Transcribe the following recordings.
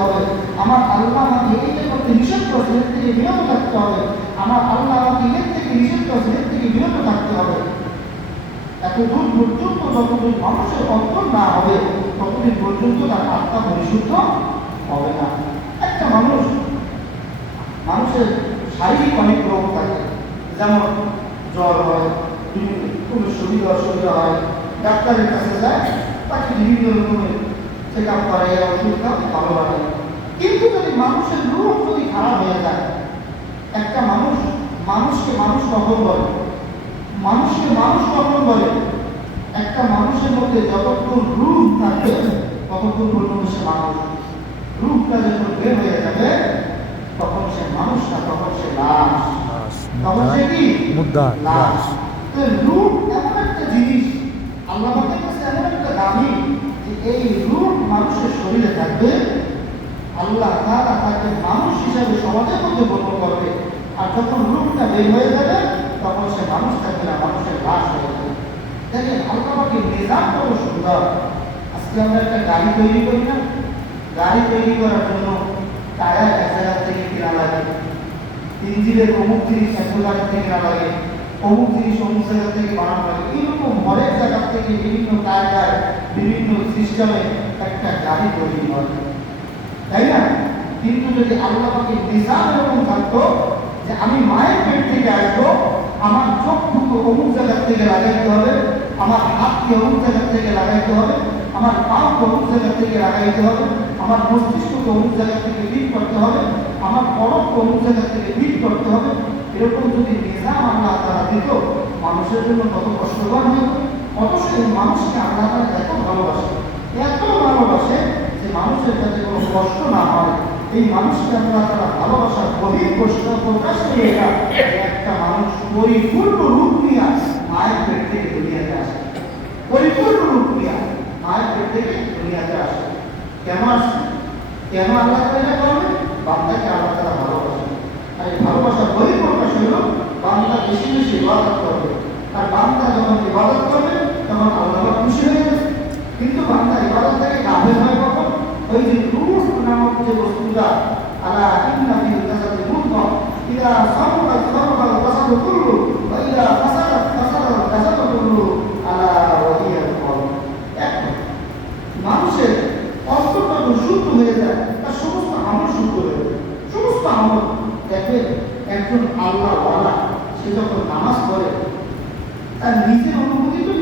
হবে। আমার আল্লাহ আমাকে এইটা করতে নিষেধ করছে এর থেকে বিরত থাকতে হবে। আমার আল্লাহ আমাকে এর থেকে নিষেধ করছে এর থেকে বিরত থাকতে হবে। এত দূর পর্যন্ত যতদিন মানুষের অন্তর না হবে, ততদিন পর্যন্ত তার আত্মা পরিশুদ্ধ হবে না। একটা মানুষ, মানুষের শারীরিক অনেক রোগ থাকে। যেমন জ্বর হয় কোনো সুবিধা অসুবিধা হয়, ডাক্তারের কাছে যায়, তাকে বিভিন্ন রকমের চেক আপ করে ওষুধ ভালো লাগে কিন্তু যদি মানুষের রূপ যদি খারাপ হয়ে যায় একটা মানুষ মানুষকে মানুষ কখন বলে? মানুষকে মানুষ কখন বলে? একটা মানুষের মধ্যে যতক্ষণ রূপ থাকবে ততক্ষণ পর্যন্ত সে মানুষ। রূপটা যখন বের হয়ে যাবে তখন সে মানুষ না তখন সে লাশ। তখন সে কি? লাশ। তো রূপ এমন একটা জিনিস আল্লাহ কাছে এমন একটা দামি যে এই রূপ মানুষের শরীরে থাকবে, আল্লাহ তাআলা তাকে মানুষ হিসাবে সমাজের মধ্যে গ্রহণ করবে। আর যখন রূপটা বের হয়ে যাবে, তখন সে মানুষ থাকবে না, মানুষের লাশ হয়ে যাবে। দেখেন আল্লাহ পাকের নিজাম কত সুন্দর। আজকে আমরা একটা গাড়ি তৈরি করি না? গাড়ি তৈরি করার জন্য টায়ার এক জায়গা থেকে কেনা লাগে। ইঞ্জিনের অমুক জিনিস এক জায়গা থেকে কেনা লাগে। অমুক জিনিস অমুক জায়গা থেকে বানানো লাগে। এইরকম হরেক জায়গা থেকে বিভিন্ন টায়ার, বিভিন্ন সিস্টেমে একটা গাড়ি তৈরি হয়। তাই না? কিন্তু যদি আল্লাহ পাকে নিজাম এরকম থাকতো যে আমি মায়ের পেট থেকে আসব, আমার চোখ দুটো অমুক জায়গার থেকে লাগাইতে হবে, আমার হাতকে অমুক জায়গার থেকে লাগাইতে হবে, আমার পাকে অমুক জায়গার থেকে লাগাইতে হবে, আমার মস্তিষ্ককে অমুক জায়গা থেকে বিট করতে হবে, আমার পরককে অমুক জায়গা থেকে বিট করতে হবে, এরকম যদি নিজাম আল্লাহ তারা দিত, মানুষের জন্য কত কষ্টকর হতো। এই মানুষকে আল্লাহ তারা এত ভালোবাসে এত ভালোবাসে যে মানুষের যাতে কোনো কষ্ট না হয়। এই মানুষকে আমরা তারা ভালোবাসার গভীর প্রশ্ন প্রকাশ করে একটা মানুষ পরিপূর্ণ রূপ নিয়ে মায়ের পেট থেকে দুনিয়াতে আসে। পরিপূর্ণ রূপ নিয়ে মায়ের পেট থেকে দুনিয়াতে আসে। কেন আসে? কেন আল্লাহ এটা করবে? বান্দাকে আল্লাহ তারা ভালোবাসে। আর এই ভালোবাসার বই প্রকাশ হলো বান্দা বেশি বেশি ইবাদত করবে। আর বান্দা যখন ইবাদত করবে, তখন আল্লাহ খুশি হয়ে যাবে। কিন্তু বান্দা ইবাদত থেকে কাফের হয় কখন? ওই যে রূহ নামক যে বস্তুটা, আলা ইন্না ফিল জাসাদি মুদগা ইদা সামা সামা জাসাদু কুল্লু, ওয়া ইদা ফাসাদা ফাসাদা জাসাদু কুল্লু, আলা ওয়া হিয়া কলব মানুষের অন্তরটা শুদ্ধ হয়ে যায় তার সমস্ত আমল শুদ্ধ হয়ে যায়। সমস্ত আমল দেখবেন একজন আল্লাহ ওয়ালা সে যখন নামাজ পড়ে, তার নিজের অনুভূতি তো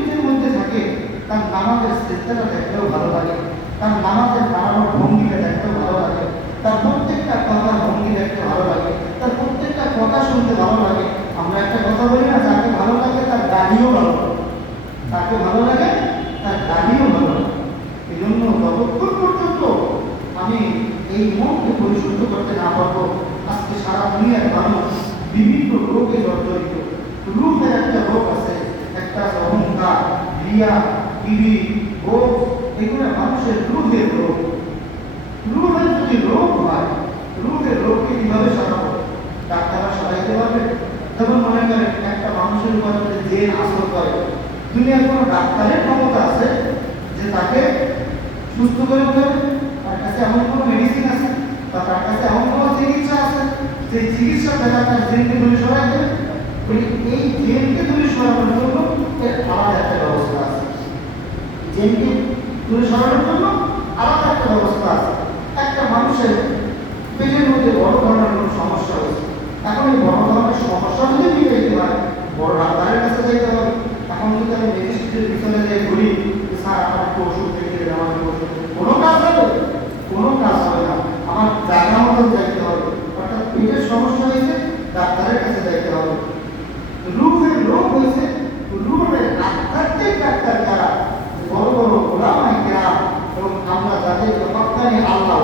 তার নামাজের চেষ্টাটা দেখতেও ভালো লাগে তার নামাজের দাঁড়ানোর ভঙ্গিটা দেখতেও ভালো লাগে, তার প্রত্যেকটা কথার ভঙ্গি দেখতে ভালো লাগে, তার প্রত্যেকটা কথা শুনতে ভালো লাগে। আমরা একটা কথা বলি না, যাকে ভালো লাগে তার গাড়িও ভালো তাকে ভালো লাগে তার গাড়িও ভালো লাগে এই জন্য যতক্ষণ পর্যন্ত আমি এই মনকে পরিশুদ্ধ করতে না পারব আজকে সারা দুনিয়ার মানুষ বিভিন্ন রোগে জর্জরিত রূপের একটা রোগ আছে একটা আছে অহংকার রিয়া টিভি ভোগ এগুলো মানুষের রূপের রোগ। রূপের যদি রোগ হয় রূপের রোগকে কীভাবে সারাবো? ডাক্তাররা সারাইতে পারবে? যেমন মনে করেন, একটা মানুষের উপর যদি জেন আসর করে, দুনিয়ার কোনো ডাক্তারের ক্ষমতা আছে যে তাকে সুস্থ করে দেবে তার কাছে এমন কোনো মেডিসিন আছে? বা তার কাছে এমন কোনো চিকিৎসা আছে? যে চিকিৎসা দ্বারা তার জেনকে দূরে সরাই দেবে এই জেনকে দূরে সরানোর জন্য এর আলাদা একটা ব্যবস্থা আছে। জেনকে দূরে সরানোর জন্য আলাদা একটা ব্যবস্থা আছে। একটা মানুষের পেটের মধ্যে বড় ধরনের কোনো সমস্যা হয়েছে। এখন এই বড় ধরনের সমস্যা যদি মিটাইতে হয় বড় ডাক্তারের কাছে যেতে হবে এখন যদি আমি রেজিস্ট্রির পিছনে যাই ঘুরি যে স্যার আমার একটু ওষুধ লিখে দেবেন আমার একটু ওষুধ কোনো কাজ হবে কোনো কাজ হবে না আমার জায়গা মতো যাইতে হবে অর্থাৎ পেটের সমস্যা হয়েছে ডাক্তারের কাছে যাইতে হবে রূপের রোগ হয়েছে রূপের আধ্যাত্মিক ডাক্তার যারা বড় বড় গোলামাই কেরাম এবং আমরা যাদের আল্লাহ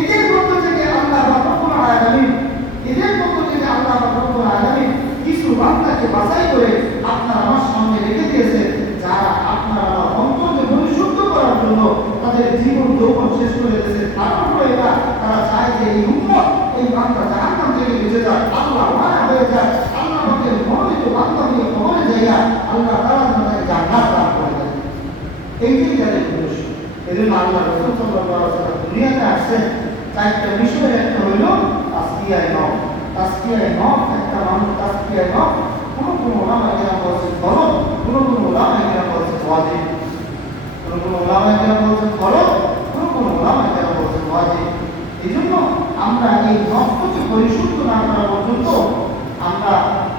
এদের মধ্য থেকে আল্লাহ রব্বুল আলামিন এদের মধ্য থেকে আল্লাহ রব্বুল আলামিন কিছু বান্দাকে বাছাই করে আপনার আমার সামনে রেখে দিয়েছে যারা আপনার অন্তরকে পরিশুদ্ধ করার জন্য তাদের জীবন যৌবন শেষ করে দিয়েছে তারপর এরা, তারা চায় যে এই উম্মত, এই বান্দা জাহান্নাম থেকে বেঁচে যায় আল্লাহ ওয়ালা হয়ে যায় আল্লাহ আমাকে মনোনীত বান্দা নিয়ে কবরে যাইয়া আল্লাহ তারা যেন তাকে জান্নাত দান করে দেয় এইটাই তাদের উদ্দেশ্য এজন্য আল্লাহ রসুল সাল্লাল্লাহু আলাইহি আসছেন চারটা বিষয় একটা হইল তাস্কিয়ায় নব তাস্কিয়ায় নব একটা মানুষ তাস্কিয়ায় নব কোনো কোনো ওলামা এরা বলছেন করো কোনো কোনো ওলামা এরা বলছেন ওয়াজিব কোনো কোনো ওলামা এরা বলছেন করো কোনো কোনো ওলামা এরা বলছেন ওয়াজিব এই জন্য আমরা এই নবকে পরিশুদ্ধ না করা পর্যন্ত আমরা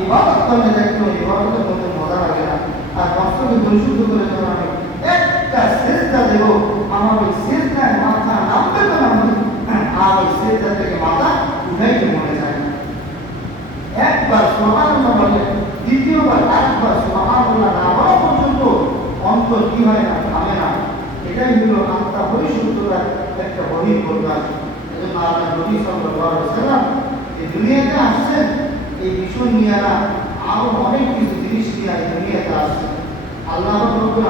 ইবাদত করলে দেখব ইবাদতের মধ্যে মজা লাগে না। আর নবকে পরিশুদ্ধ করে যখন আমি একটা সেজদা দেব আমার ওই মাথা নামবে তো নামবে। আর ওই সেজদা থেকে মাথা উঠাইতে মনে যায় না। একবার সুবহানাল্লাহ বলে, দ্বিতীয়বার আরেকবার সুবহানাল্লাহ না পর্যন্ত অন্তর কি হয় না, থামে না। এটাই হলো আত্মা পরিশুদ্ধতার একটা বহির্প্রকাশ এজন্য আল্লাহ নবী সাল্লাল্লাহু আলাইহি ওয়াসাল্লাম এই দুনিয়াতে আসছেন, এই বিষয় নিয়ে আরও অনেক কিছু জিনিস নিয়ে দুনিয়াতে আসছে আল্লাহ রব্বুল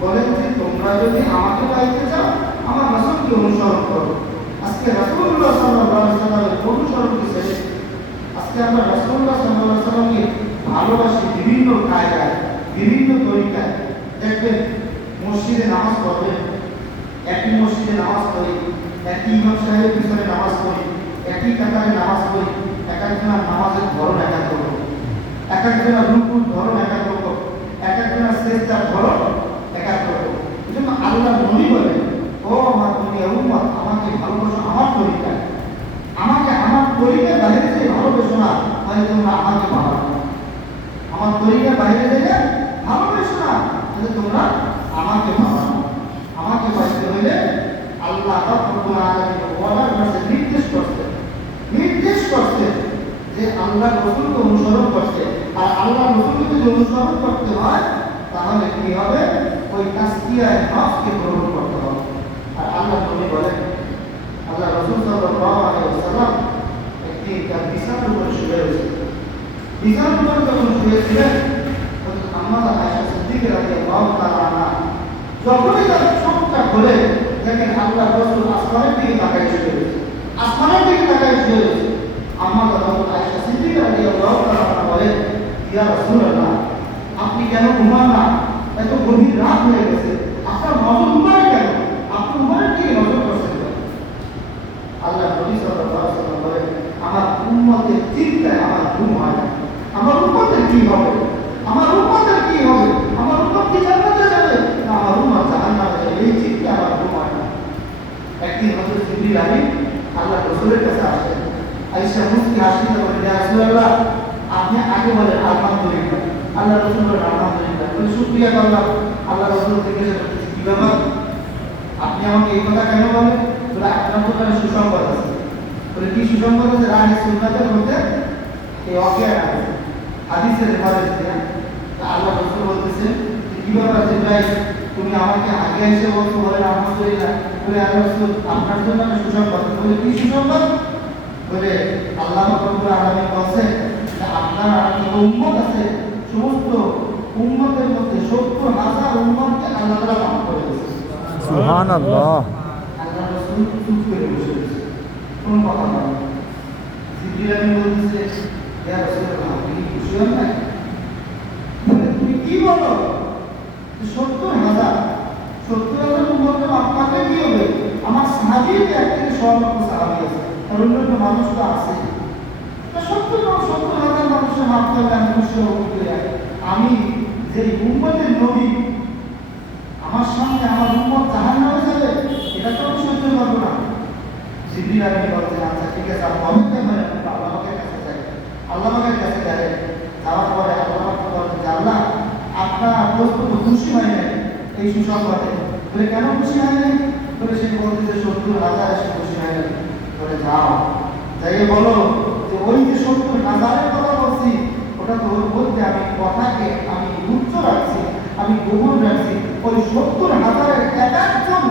বলেন যে, তোমরা যদি আমাকে পাইতে চাও, আমার রাসূলকে অনুসরণ করো। আজকে রাসূলুল্লাহ সাল্লাল্লাহু আলাইহি ওয়াসাল্লামের অনুসরণ শেষ। আজকে আমরা রাসূলুল্লাহ সাল্লাল্লাহু আলাইহি ওয়াসাল্লামকে ভালোবাসি বিভিন্ন কায়দায়, বিভিন্ন তরিকায়। দেখবেন, মসজিদে নামাজ পড়বেন, একই মসজিদে নামাজ পড়ি, একই ইমাম সাহেবের পিছনে নামাজ পড়ি, একই কাতারে নামাজ পড়ি, এক একজনের নামাজের ধরন এক এক এক একজনের রুকুর ধরন এক এক রকম এক একজনের শ্রেষ্ঠার ধরন এক এক রকম এই জন্য আল্লাহ নবী বলেন ও আমার দুনিয়া উম্মত আমাকে ভালোবাসো আমার তরিকায় আমাকে আমার তরিকার বাইরে যে ভালোবেসো না তাহলে তোমরা আমাকে ভালো আমার তরিকার বাইরে থেকে ভালোবেসো না তাহলে তোমরা আমাকে আমাকে আল্লাহ নির্দেশ নির্দেশ যে আল্লাহ অনুসরণ আর আল্লাহ রসুলকে যদি অনুসরণ করতে হয়, তাহলে কি হবে? ওই গ্রহণ করতে হবে। আর আল্লাহ নবী বলেন, আল্লাহ রসুল একদিন তার উপরে শুয়ে রয়েছে বিছানার উপরে যখন শুয়েছিলেন তখন আম্মা আয়েশা সিদ্দিকা রাদিয়াল্লাহু তাআলা আনহা যখনই তার চোখটা খোলে, দেখেন রসুল আসমানের দিকে তাকাই আসমানের দিকে তাকাই আম্মা তখন আনহা বলেন, ইয়া রাসূলুল্লাহ, আপনি কেন ঘুমান না? এত গভীর রাত হয়ে গেছে। আপনার নজর কেন? আপনি উমারের দিকে নজর করছেন? আল্লাহ নবী আলাইহি আমার চিন্তায় আমার ঘুম হয় আমার কি হবে আমার উম্মত কি জান্নাতে যাবে না আমার উম্মত জাহান্নামে যাবে এই চিন্তা আমার ঘুম হয় না একদিন হযরত জিবরিল আমিন আল্লাহ রাসূলের কাছে আসেন আয়েশা মুস্কি হাসিতে বলেন, ইয়া রাসূলুল্লাহ, আপনি আগে বলেন, আলহামদুলিল্লাহ। আল্লাহ রাসূল বলেন, আলহামদুলিল্লাহ। বলে, শুকরিয়া করলাম। আল্লাহ রাসূল থেকে ব্যাপার? আপনি আমাকে এই কথা কেন বলেন? বলে, আপনার তাহলে সুসংবাদ আছে। বলে, কি সুসংবাদ আছে? রানী সুন্নাতের মধ্যে এই অজ্ঞান আছে। হাদিসের রেফারেন্স দেয়া তা আল্লাহ রসুল বলতেছেন যে, কি ব্যাপার জিব্রাইল তুমি আমাকে আগে এসে বলছো বলে আলহামদুলিল্লাহ বলে আল্লাহ রসুল আপনার জন্য আমি সুসংবাদ। বলে কি সুসংবাদ? বলে আল্লাহ রব্বুল আলামিন বলছেন যে আপনার আর উম্মত আছে? সমস্ত উম্মতের মধ্যে সত্তর হাজার উম্মতকে আল্লাহ তাআলা মাফ করে দিয়েছে। সুবহানাল্লাহ। আল্লাহ রাসূল চুপ করে বসে রয়েছে। কোনো কথা বলে না। জিবরিল আমিন বলতেছে ইয়া রাসূলুল্লাহ আপনি কি খুশি হন না বলে, তুমি কি বলো যে সত্তর হাজার কি হবে আমার আছে মানুষ তো আমি করে? আমি যে উম্মতের নবী, আমার সামনে আমার উম্মত জাহান নামে যাবে, এটা তো আমি সহ্য করব না। জিবরিল আমিন বলছেন আচ্ছা ঠিক আছে, আপনি অপেক্ষা পাকের কাছে যাই। যাওয়ার পরে আল্লাহ আপনার প্রস্তুত খুশি হয় নাই। এই সুসংবাদে বলে কেন খুশি হয় নাই? বলে সে বলতেছে সত্তর হাজার এসে খুশি হয় নাই। বলে যাও। যাইয়ে বলো যে ওই যে সত্তর হাজারের কথা বলছি ওটা তো ওর বলতে আমি কথাকে আমি উচ্চ রাখছি আমি গোপন রাখছি। ওই সত্তর হাজারের এক একজন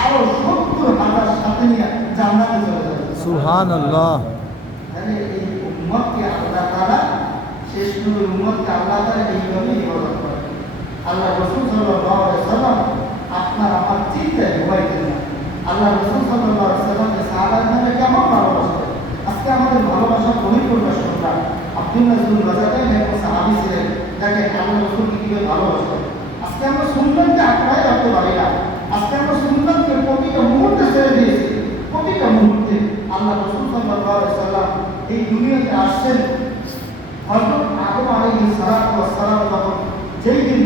আরও সত্তর হাজার সাথে নিয়ে জান্নাতে চলে যাবে। সুবহানাল্লাহ। তাহলে এই উম্মতকে আল্লাহ তাআলা শেষ নবীর উম্মতকে আল্লাহ তাআলা এইভাবে ইবাদত করে আল্লাহ রসুল সাল্লাম আপনার আমার চিন্তায় না আল্লাহ রসুল সাল্লামকে কেমন ভালোবাসতেন? আজকে আমাদের ভালোবাসা আব্দুল নাজরুল রাজাকে সাহাবি ছিলেন আল্লাহ ভালোবাসতেন? আজকে আমরা সুন্দরকে আঁকড়ায় রাখতে পারি না। আজকে আমরা সুন্দরকে প্রতিটা মুহূর্তে ছেড়ে দিয়েছি। প্রতিটা মুহূর্তে আল্লাহ রসুল সাল্লাম এই দুনিয়াতে আসছেন। হয়তো আদম আলী সারা সালাম যেই দিন